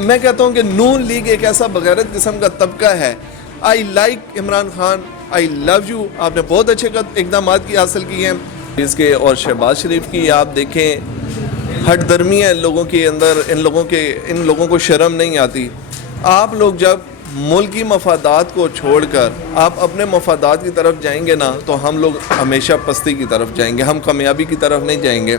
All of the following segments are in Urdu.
میں کہتا ہوں کہ نون لیگ ایک ایسا بغیرت قسم کا طبقہ ہے. I like Imran Khan, I love you. آپ نے بہت اچھے اقدامات کی حاصل کی ہیں اس کے, اور شہباز شریف کی آپ دیکھیں ہٹ درمی ہے ان لوگوں کے اندر, ان لوگوں کو شرم نہیں آتی. آپ لوگ جب ملکی مفادات کو چھوڑ کر آپ اپنے مفادات کی طرف جائیں گے نا تو ہم لوگ ہمیشہ پستی کی طرف جائیں گے, ہم کامیابی کی طرف نہیں جائیں گے.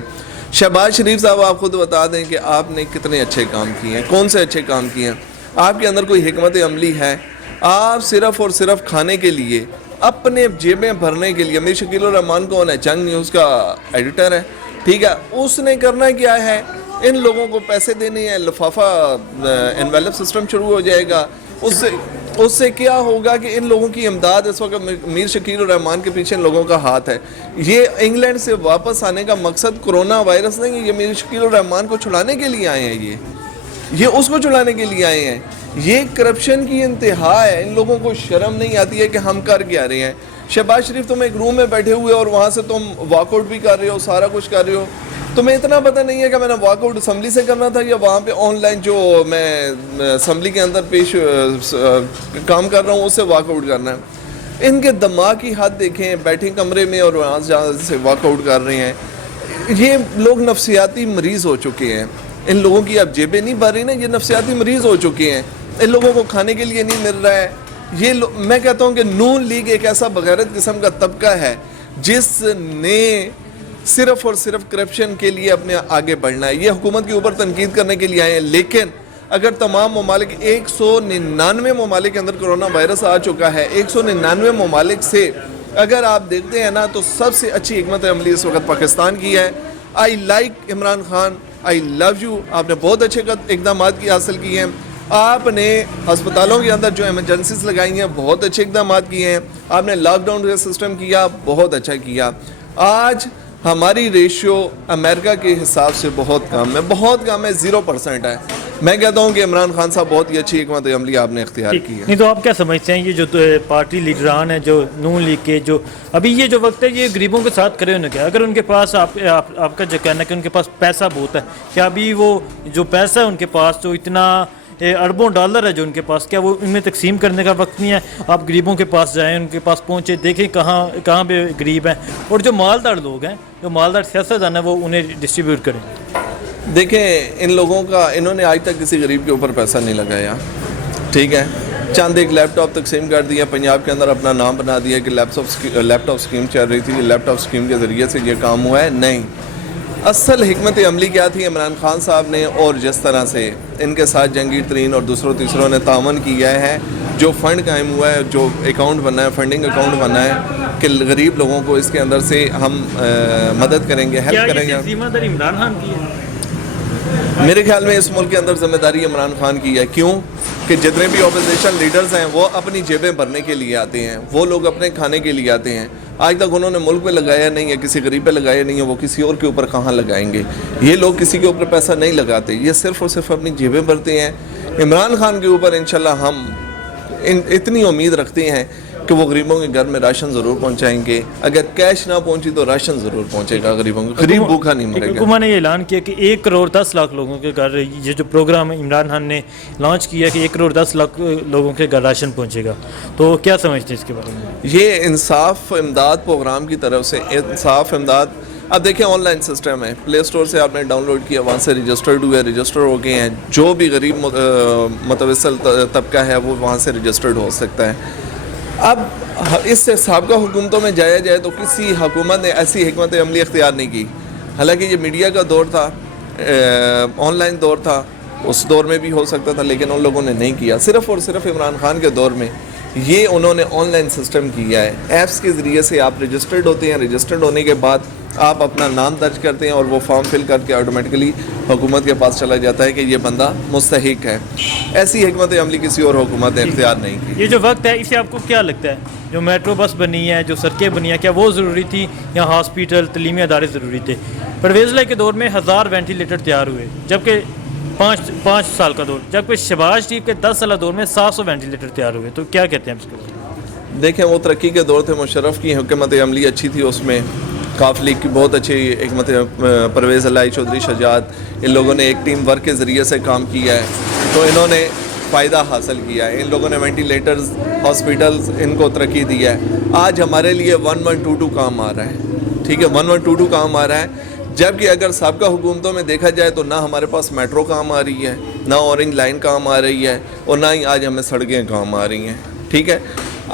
شہباز شریف صاحب آپ خود بتا دیں کہ آپ نے کتنے اچھے کام کیے ہیں, کون سے اچھے کام کیے ہیں. آپ کے اندر کوئی حکمت عملی ہے؟ آپ صرف اور صرف کھانے کے لیے, اپنے جیبیں بھرنے کے لیے. امیر شکیل الرحمان کون ہے؟ چنگ نیوز کا ایڈیٹر ہے, ٹھیک ہے. اس نے کرنا کیا ہے, ان لوگوں کو پیسے دینے ہیں, لفافہ انویلپ سسٹم شروع ہو جائے گا. اس سے کیا ہوگا کہ ان لوگوں کی امداد, اس وقت میر شکیل الرحمان کے پیچھے ان لوگوں کا ہاتھ ہے. یہ انگلینڈ سے واپس آنے کا مقصد کرونا وائرس نہیں ہے, یہ میر شکیل الرحمان کو چھڑانے کے لیے آئے ہیں, یہ اس کو چھڑانے کے لیے آئے ہیں. یہ کرپشن کی انتہا ہے. ان لوگوں کو شرم نہیں آتی ہے کہ ہم کر کے آ رہے ہیں. شہباز شریف تم ایک روم میں بیٹھے ہوئے اور وہاں سے تم واک آؤٹ بھی کر رہے ہو, سارا کچھ کر رہے ہو. تمہیں اتنا پتہ نہیں ہے کہ میں نے واک آؤٹ اسمبلی سے کرنا تھا یا وہاں پہ آن لائن جو میں اسمبلی کے اندر کام کر رہا ہوں اس سے واک آؤٹ کرنا ہے. ان کے دماغ کی حد دیکھیں, بیٹھے کمرے میں اور وہاں جہاں سے واک آؤٹ کر رہے ہیں. یہ لوگ نفسیاتی مریض ہو چکے ہیں. ان لوگوں کی اب جیبیں نہیں بھر رہی نا, یہ نفسیاتی مریض ہو چکے ہیں. ان لوگوں کو کھانے کے لیے نہیں مل رہا ہے. میں کہتا ہوں کہ نون لیگ ایک ایسا بغیرت قسم کا طبقہ ہے جس نے صرف اور صرف کرپشن کے لیے اپنے آگے بڑھنا ہے. یہ حکومت کے اوپر تنقید کرنے کے لیے آئے ہیں, لیکن اگر تمام ممالک 199 ممالک کے اندر کرونا وائرس آ چکا ہے, 199 ممالک سے اگر آپ دیکھتے ہیں نا تو سب سے اچھی حکمت عملی اس وقت پاکستان کی ہے. I like Imran Khan, I love you. آپ نے بہت اچھے اقدامات کی حاصل کی ہیں. آپ نے ہسپتالوں کے اندر جو ایمرجنسیز لگائی ہیں بہت اچھے اقدامات کیے ہیں. آپ نے لاک ڈاؤن کا سسٹم کیا, بہت اچھا کیا. آج ہماری ریشیو امریکہ کے حساب سے بہت کم ہے, 0% ہے. میں کہتا ہوں کہ عمران خان صاحب بہت ہی اچھی حکمت عملی آپ نے اختیار کی ہے. نہیں تو آپ کیا سمجھتے ہیں یہ جو پارٹی لیڈران ہیں جو نون لیگ کے, جو ابھی یہ جو وقت ہے یہ غریبوں کے ساتھ کھڑے ہونے کا, اگر ان کے پاس آپ کا جو کہنا ہے کہ ان کے پاس پیسہ بہت ہے, کیا ابھی وہ جو پیسہ ہے ان کے پاس جو اتنا اربوں ڈالر ہے جو ان کے پاس, کیا وہ ان میں تقسیم کرنے کا وقت نہیں ہے؟ آپ غریبوں کے پاس جائیں, ان کے پاس پہنچے, دیکھیں کہاں پہ غریب ہیں, اور جو مالدار لوگ ہیں, جو مالدار سیاستدان ہیں, وہ انہیں ڈسٹریبیوٹ کریں. دیکھیں ان لوگوں کا, انہوں نے آج تک کسی غریب کے اوپر پیسہ نہیں لگایا, ٹھیک ہے. چند ایک لیپ ٹاپ تقسیم کر دیا, پنجاب کے اندر اپنا نام بنا دیا کہ لیپ ٹاپ اسکیم چل رہی تھی, لیپ ٹاپ اسکیم کے ذریعے سے یہ کام ہوا ہے. نہیں, اصل حکمت عملی کیا تھی عمران خان صاحب نے, اور جس طرح سے ان کے ساتھ جہانگیر ترین اور دوسروں تیسروں نے تعاون کیا ہے, جو فنڈ قائم ہوا ہے, جو اکاؤنٹ بنا ہے, فنڈنگ اکاؤنٹ بنا ہے کہ غریب لوگوں کو اس کے اندر سے ہم مدد کریں گے, ہیلپ کریں گے. ذمہ داری عمران خان کی ہے؟ میرے خیال میں اس ملک کے اندر ذمہ داری عمران خان کی ہے. کیوں کہ جتنے بھی اپوزیشن لیڈرز ہیں وہ اپنی جیبیں بھرنے کے لیے آتے ہیں, وہ لوگ اپنے کھانے کے لیے آتے ہیں. آج تک انہوں نے ملک پہ لگایا نہیں ہے, کسی غریب پہ لگایا نہیں ہے, وہ کسی اور کے اوپر کہاں لگائیں گے؟ یہ لوگ کسی کے اوپر پیسہ نہیں لگاتے, یہ صرف اور صرف اپنی جیبیں بھرتے ہیں. عمران خان کے اوپر انشاءاللہ ہم اتنی امید رکھتے ہیں کہ وہ غریبوں کے گھر میں راشن ضرور پہنچائیں گے. اگر کیش نہ پہنچی تو راشن ضرور پہنچے گا غریبوں کو, غریب بھوکا نہیں مرے گا. حکومت نے یہ اعلان کیا کہ 1,10,00,000 لوگوں کے گھر, یہ جو پروگرام عمران خان نے لانچ کیا کہ 1,10,00,000 لوگوں کے گھر راشن پہنچے گا, تو کیا سمجھتے ہیں اس کے بارے میں؟ یہ انصاف امداد پروگرام کی طرف سے انصاف امداد. اب دیکھیں آن لائن سسٹم ہے, پلے اسٹور سے آپ نے ڈاؤن لوڈ کیا, وہاں سے رجسٹر ہو گئے ہیں. جو بھی غریب متوسل طبقہ ہے وہ وہاں سے رجسٹرڈ ہو سکتا ہے. اب اس سے سابقہ حکومتوں میں جایا جائے تو کسی حکومت نے ایسی حکمت عملی اختیار نہیں کی. حالانکہ یہ میڈیا کا دور تھا, آن لائن دور تھا, اس دور میں بھی ہو سکتا تھا, لیکن ان لوگوں نے نہیں کیا. صرف اور صرف عمران خان کے دور میں یہ انہوں نے آن لائن سسٹم کیا ہے. ایپس کے ذریعے سے آپ رجسٹرڈ ہوتے ہیں, رجسٹرڈ ہونے کے بعد آپ اپنا نام درج کرتے ہیں اور وہ فارم فل کر کے آٹومیٹکلی حکومت کے پاس چلا جاتا ہے کہ یہ بندہ مستحق ہے. ایسی حکمت عملی کسی اور حکومت نے اختیار نہیں کی. یہ جو وقت ہے اسے آپ کو کیا لگتا ہے, جو میٹرو بس بنی ہے, جو سڑکیں بنی ہیں, کیا وہ ضروری تھی یا ہاسپیٹل, تعلیمی ادارے ضروری تھے؟ پرویز اللہ کے دور میں 1000 وینٹیلیٹر تیار ہوئے, جبکہ 5 سال کا دور, جبکہ شہباز شریف کے 10 سالہ دور میں 700 وینٹیلیٹر تیار ہوئے. تو کیا کہتے ہیں اس کے؟ دیکھیں وہ ترقی کے دور تھے, مشرف کی حکمت عملی اچھی تھی, اس میں کاف لیگ کی بہت اچھی حکمت, پرویز اللہ, چودھری شجاعت, ان لوگوں نے ایک ٹیم ورک کے ذریعے سے کام کیا ہے. تو انہوں نے فائدہ حاصل کیا ہے. ان لوگوں نے وینٹیلیٹرز، ہاسپٹلز ان کو ترقی دی ہے. آج ہمارے لیے 1122 کام آ رہا ہے، ٹھیک ہے، 1122 کام آ رہا ہے. جبکہ اگر سابقہ حکومتوں میں دیکھا جائے تو نہ ہمارے پاس میٹرو کام آ رہی ہے، نہ اورنج لائن کام آ رہی ہے، اور نہ ہی آج ہمیں سڑکیں کام آ رہی ہیں. ٹھیک ہے،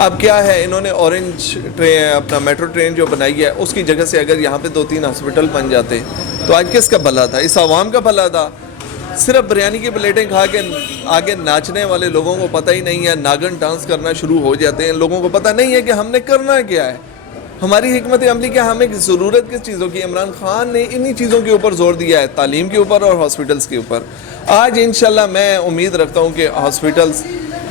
اب کیا ہے، انہوں نے اورنج ٹرین، اپنا میٹرو ٹرین جو بنائی ہے، اس کی جگہ سے اگر یہاں پہ 2-3 ہاسپٹل بن جاتے تو آج کس کا بھلا تھا؟ اس عوام کا بھلا تھا. صرف بریانی کی پلیٹیں کھا کے آگے ناچنے والے لوگوں کو پتہ ہی نہیں ہے، ناگن ڈانس کرنا شروع ہو جاتے ہیں. لوگوں کو پتہ نہیں ہے کہ ہم نے کرنا کیا ہے، ہماری حکمت عملی کیا، ہمیں ضرورت کس چیزوں کی. عمران خان نے انہی چیزوں کے اوپر زور دیا ہے، تعلیم کے اوپر اور ہاسپٹلس کے اوپر. آج انشاءاللہ میں امید رکھتا ہوں کہ ہاسپٹلس،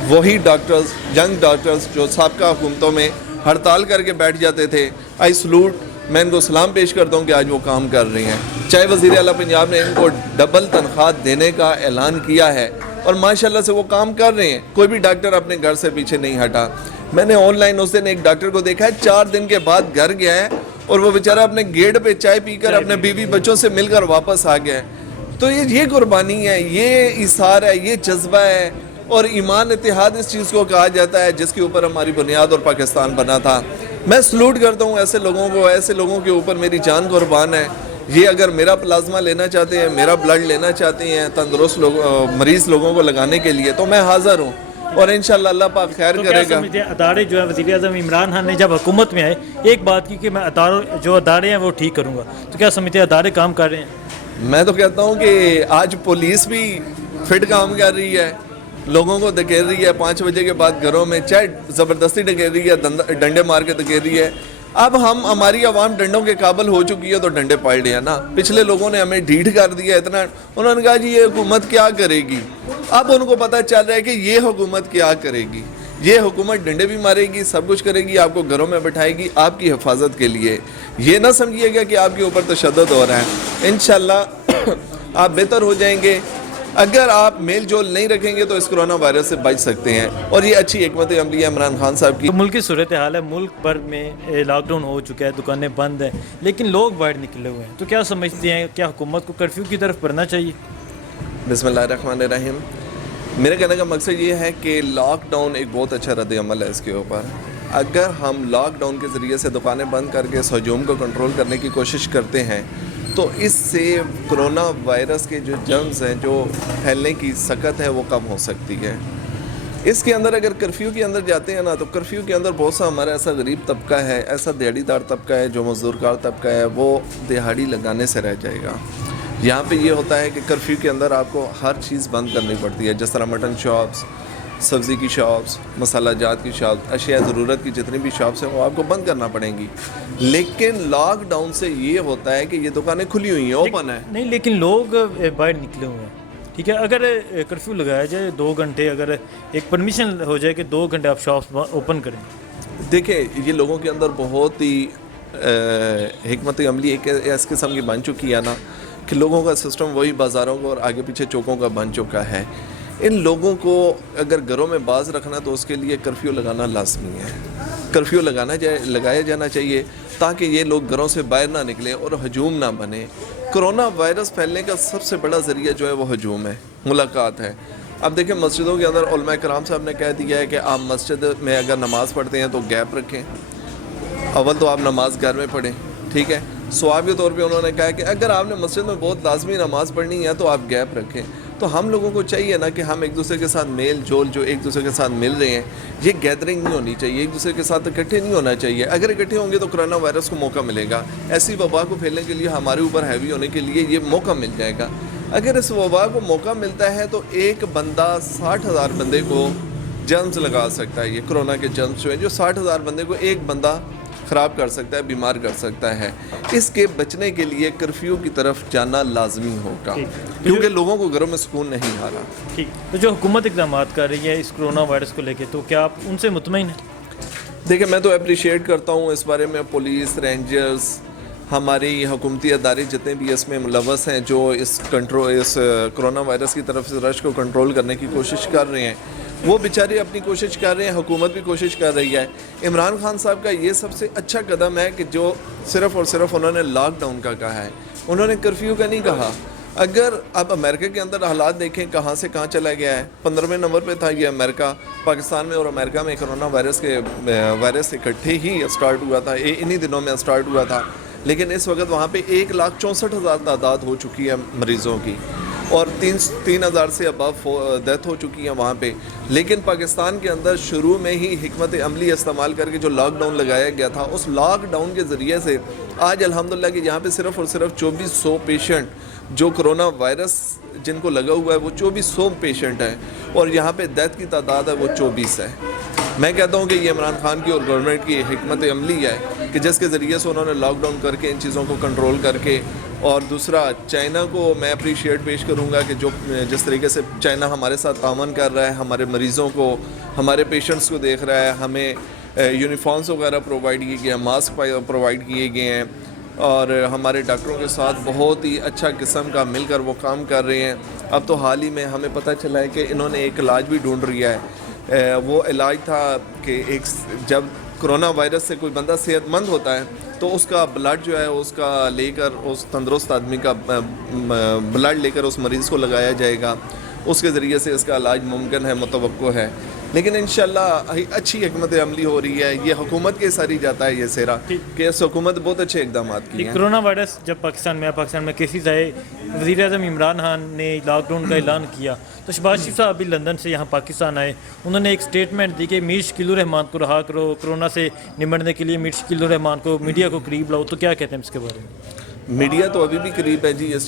وہی ڈاکٹرز، ینگ ڈاکٹرز جو سابقہ حکومتوں میں ہڑتال کر کے بیٹھ جاتے تھے، آئی سلوٹ، میں ان کو سلام پیش کرتا ہوں کہ آج وہ کام کر رہی ہیں. چاہے وزیر اعلیٰ پنجاب نے ان کو ڈبل تنخواہ دینے کا اعلان کیا ہے اور ماشاءاللہ سے وہ کام کر رہے ہیں. کوئی بھی ڈاکٹر اپنے گھر سے پیچھے نہیں ہٹا. میں نے آن لائن اس دن ایک ڈاکٹر کو دیکھا ہے، 4 دن کے بعد گھر گیا ہے اور وہ بیچارہ اپنے گیٹ پہ چائے پی کر اپنے بیوی بچوں سے مل کر واپس آ گیا ہے. تو یہ قربانی ہے، یہ ایثار ہے، یہ جذبہ ہے. اور ایمان اتحاد اس چیز کو کہا جاتا ہے جس کے اوپر ہماری بنیاد اور پاکستان بنا تھا. میں سلوٹ کرتا ہوں ایسے لوگوں کو، ایسے لوگوں کے اوپر میری جان قربان ہے. یہ اگر میرا پلازمہ لینا چاہتے ہیں، میرا بلڈ لینا چاہتے ہیں تندرست مریض لوگوں کو لگانے کے لیے، تو میں حاضر ہوں اور انشاءاللہ اللہ پاک خیر کرے گا. ادارے جو ہے وزیر اعظم عمران خان نے جب حکومت میں آئے ایک بات کی کہ میں جو ادارے ہیں وہ ٹھیک کروں گا، تو کیا سمجھتے ہیں ادارے کام کر رہے ہیں؟ میں تو کہتا ہوں کہ آج پولیس بھی فٹ کام کر رہی ہے، لوگوں کو دھکیل رہی ہے 5 بجے کے بعد گھروں میں، چاہے زبردستی دھکیل رہی ہے، ڈنڈے مار کے دھکیل رہی ہے. اب ہماری عوام ڈنڈوں کے قابل ہو چکی ہے تو ڈنڈے پائے لیا نا. پچھلے لوگوں نے ہمیں ڈھیٹ کر دیا اتنا، انہوں نے کہا جی یہ حکومت کیا کرے گی. اب ان کو پتہ چل رہا ہے کہ یہ حکومت کیا کرے گی. یہ حکومت ڈنڈے بھی مارے گی، سب کچھ کرے گی، آپ کو گھروں میں بٹھائے گی آپ کی حفاظت کے لیے. یہ نہ سمجھیے گا کہ آپ کے اوپر تشدد ہو رہا ہے. انشاءاللہ آپ بہتر ہو جائیں گے. اگر آپ میل جول نہیں رکھیں گے تو اس کرونا وائرس سے بچ سکتے ہیں، اور یہ اچھی حکمت عملی ہے عمران خان صاحب کی. ملک کی صورتحال ہے، ملک بھر میں لاک ڈاؤن ہو چکا ہے، دکانیں بند ہیں، لیکن لوگ باہر نکلے ہوئے ہیں. تو کیا سمجھتے ہیں، کیا حکومت کو کرفیو کی طرف بڑھنا چاہیے؟ بسم اللہ الرحمن الرحیم. میرے کہنے کا مقصد یہ ہے کہ لاک ڈاؤن ایک بہت اچھا رد عمل ہے اس کے اوپر. اگر ہم لاک ڈاؤن کے ذریعے سے دکانیں بند کر کے اس ہجوم کو کنٹرول کرنے کی کوشش کرتے ہیں تو اس سے کرونا وائرس کے جو جرمز ہیں، جو پھیلنے کی سکت ہے، وہ کم ہو سکتی ہے. اس کے اندر اگر کرفیو کے اندر جاتے ہیں نا تو کرفیو کے اندر بہت سا ہمارا ایسا غریب طبقہ ہے، ایسا دیہڑی دار طبقہ ہے، جو مزدور کار طبقہ ہے، وہ دیہڑی لگانے سے رہ جائے گا. یہاں پہ یہ ہوتا ہے کہ کرفیو کے اندر آپ کو ہر چیز بند کرنی پڑتی ہے، جس طرح مٹن شاپس، سبزی کی شاپس، مسالہ جات کی شاپس، اشیاء ضرورت کی جتنی بھی شاپس ہیں وہ آپ کو بند کرنا پڑیں گی. لیکن لاک ڈاؤن سے یہ ہوتا ہے کہ یہ دکانیں کھلی ہوئی ہیں، اوپن ہے. نہیں، لیکن لوگ باہر نکلے ہوئے ہیں. ٹھیک ہے، اگر کرفیو لگایا جائے 2 گھنٹے، اگر ایک پرمیشن ہو جائے کہ 2 گھنٹے آپ شاپس اوپن کریں. دیکھیں یہ لوگوں کے اندر بہت ہی حکمت عملی ایک اس قسم کی بن چکی ہے نا کہ لوگوں کا سسٹم وہی بازاروں کو اور آگے پیچھے چوکوں کا بن چکا ہے. ان لوگوں کو اگر گھروں میں باز رکھنا تو اس کے لیے کرفیو لگانا لازمی ہے. کرفیو لگایا جانا چاہیے تاکہ یہ لوگ گھروں سے باہر نہ نکلیں اور ہجوم نہ بنے. کرونا وائرس پھیلنے کا سب سے بڑا ذریعہ جو ہے وہ ہجوم ہے، ملاقات ہے. اب دیکھیں مسجدوں کے اندر علماء کرام صاحب نے کہہ دیا ہے کہ آپ مسجد میں اگر نماز پڑھتے ہیں تو گیپ رکھیں. اول تو آپ نماز گھر میں پڑھیں، ٹھیک ہے. ثواب کے طور پہ انہوں نے کہا کہ اگر آپ نے مسجد میں بہت لازمی نماز پڑھنی ہے تو آپ گیپ رکھیں. تو ہم لوگوں کو چاہیے نا کہ ہم ایک دوسرے کے ساتھ میل جول، جو ایک دوسرے کے ساتھ مل رہے ہیں، یہ گیدرنگ نہیں ہونی چاہیے، ایک دوسرے کے ساتھ اکٹھے نہیں ہونا چاہیے. اگر اکٹھے ہوں گے تو کرونا وائرس کو موقع ملے گا. ایسی وبا کو پھیلنے کے لیے ہمارے اوپر ہیوی ہونے کے لیے یہ موقع مل جائے گا. اگر اس وبا کو موقع ملتا ہے تو ایک بندہ 60,000 بندے کو جرمز لگا سکتا ہے. یہ کرونا کے جرمز جو ہیں جو 60,000 بندے کو ایک بندہ خراب کر سکتا ہے، بیمار کر سکتا ہے. اس کے بچنے کے لیے کرفیو کی طرف جانا لازمی ہوگا کیونکہ لوگوں کو گھروں میں سکون نہیں آ رہا. ٹھیک، تو جو حکومت اقدامات کر رہی ہے اس کرونا وائرس کو لے کے، تو کیا آپ ان سے مطمئن ہیں؟ دیکھیں میں تو اپریشیٹ کرتا ہوں اس بارے میں. پولیس، رینجرز، ہماری حکومتی ادارے جتنے بھی اس میں ملوث ہیں جو اس کرونا وائرس کی طرف سے رش کو کنٹرول کرنے کی کوشش کر رہے ہیں، وہ بیچارے اپنی کوشش کر رہے ہیں، حکومت بھی کوشش کر رہی ہے. عمران خان صاحب کا یہ سب سے اچھا قدم ہے کہ جو صرف اور صرف انہوں نے لاک ڈاؤن کا کہا ہے، انہوں نے کرفیو کا نہیں کہا. اگر آپ امریکہ کے اندر حالات دیکھیں کہاں سے کہاں چلا گیا ہے. 15ویں نمبر پہ تھا یہ امریکہ. پاکستان میں اور امریکہ میں کرونا وائرس اکٹھے ہی اسٹارٹ ہوا تھا, انہی دنوں میں اسٹارٹ ہوا تھا, لیکن اس وقت وہاں پہ 1,64,000 تعداد ہو چکی ہے مریضوں کی, اور 3,000 سے ابو ڈیتھ ہو چکی ہے وہاں پہ. لیکن پاکستان کے اندر شروع میں ہی حکمت عملی استعمال کر کے جو لاک ڈاؤن لگایا گیا تھا, اس لاک ڈاؤن کے ذریعے سے آج الحمدللہ کہ یہاں پہ صرف اور صرف 2400 پیشنٹ جو کرونا وائرس جن کو لگا ہوا ہے وہ 2400 پیشنٹ ہیں, اور یہاں پہ ڈیتھ کی تعداد ہے وہ 24 ہے. میں کہتا ہوں کہ یہ عمران خان کی اور گورنمنٹ کی حکمت عملی ہے کہ جس کے ذریعے سے انہوں نے لاک ڈاؤن کر کے ان چیزوں کو کنٹرول کر کے. اور دوسرا, چائنا کو میں اپریشیٹ پیش کروں گا کہ جس طریقے سے چائنا ہمارے ساتھ تعاون کر رہا ہے, ہمارے مریضوں کو, ہمارے پیشنٹس کو دیکھ رہا ہے, ہمیں یونیفارمز وغیرہ پرووائڈ کیے گئے ہیں, ماسک پرووائڈ کیے گئے ہیں, اور ہمارے ڈاکٹروں کے ساتھ بہت ہی اچھا قسم کا مل کر وہ کام کر رہے ہیں. اب تو حال ہی میں ہمیں پتہ چلا ہے کہ انہوں نے ایک علاج بھی ڈھونڈ لیا ہے. وہ علاج تھا کہ جب کرونا وائرس سے کوئی بندہ صحت مند ہوتا ہے تو اس کا بلڈ جو ہے اس کا لے کر, اس تندرست آدمی کا بلڈ لے کر اس مریض کو لگایا جائے گا. اس کے ذریعے سے اس کا علاج ممکن ہے, متوقع ہے. لیکن انشاءاللہ اچھی حکمت عملی ہو رہی ہے. یہ حکومت کے ساری جاتا ہے یہ سیرا کہ اس حکومت بہت اچھے اقدامات کیے ہیں. کرونا وائرس جب پاکستان میں کیسز آئے, وزیر اعظم عمران خان نے لاک ڈاؤن کا اعلان کیا, تو شہباز شریف صاحب ابھی لندن سے یہاں پاکستان آئے. انہوں نے ایک سٹیٹمنٹ دی کہ میر شکیل الرحمان کو رہا کرو, کرونا سے نمٹنے کے لیے میر شکیل الرحمان کو میڈیا کو قریب لاؤ. تو کیا کہتے ہیں اس کے بارے میں؟ میڈیا تو ابھی بھی قریب ہے جی. اس